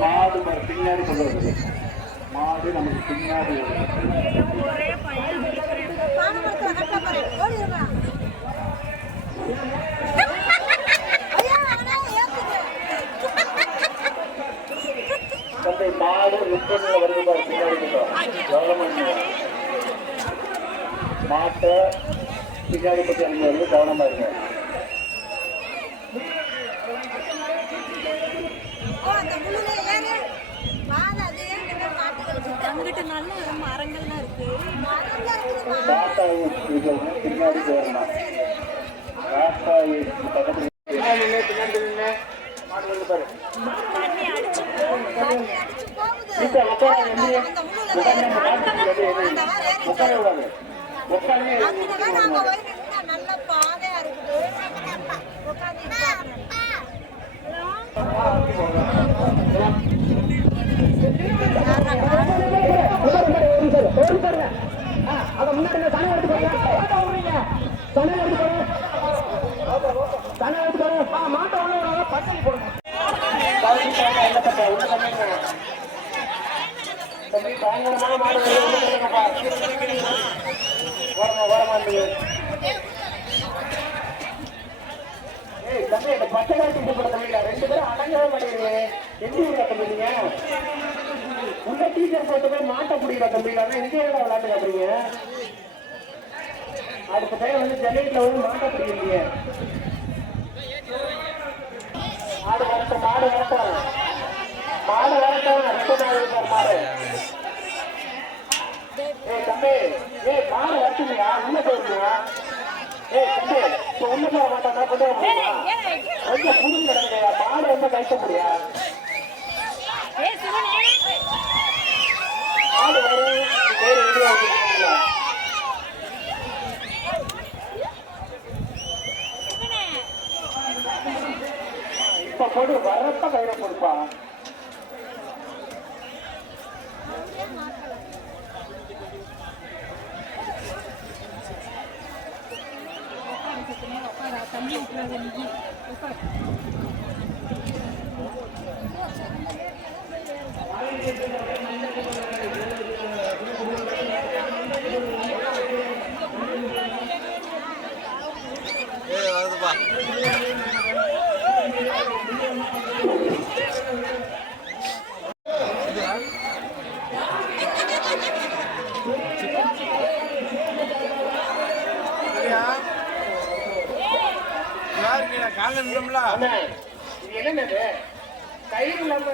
மாடு பின்னாடி சொல்றது மாடு நமக்கு பின்னாடி தந்தை மாடு 30 வருது பின்னாடி மாட்டை பின்னாடி பற்றி அங்கே வந்து கவனமா இருங்க. அங்கிட்ட நல்ல மரங்கள்லாம் இருக்கு. பின்னாடி போகணும். தண்ணி அடிச்சு உட்காந்து நல்ல பாதையா இருக்குது. பச்சை காட்டி ரெண்டு பேரும் அடங்கவே மாட்டேங்கிறீங்க. எந்த ஊரா தம்பிங்க? உள்ள டீச்சர் போட்டு போய் மாட்ட முடியல தம்பிங்க. இங்கே விளையாட்டு காட்டுறீங்க. அடுத்த டைம் வந்து ஜல்லிக்கட்டுல வந்து மாட்ட முடியலையே. மாடு வரட்டும், மாடு வரட்டும், மாடு வரட்டும். ரெண்டு நாள் இருக்கார் மாடு. தம்பி, மாடு வரட்டுமையா? உள்ள போயிருக்கியா? தம்பி, இப்ப உள்ள போக மாட்டாங்க, கொண்டு வர முடியுமா? கொஞ்சம் புது கிடக்குயா, மாடு ரொம்ப கைட்ட முடியா? மாடு வரும், பேர் வீடியோ வச்சுருக்கீங்களா? இப்ப போடு, வர்றப்ப கையில கொடுப்பா. தம்பி விட்டுறாங்க நீ வருதுப்பா. என்னது கயிறு இல்லாம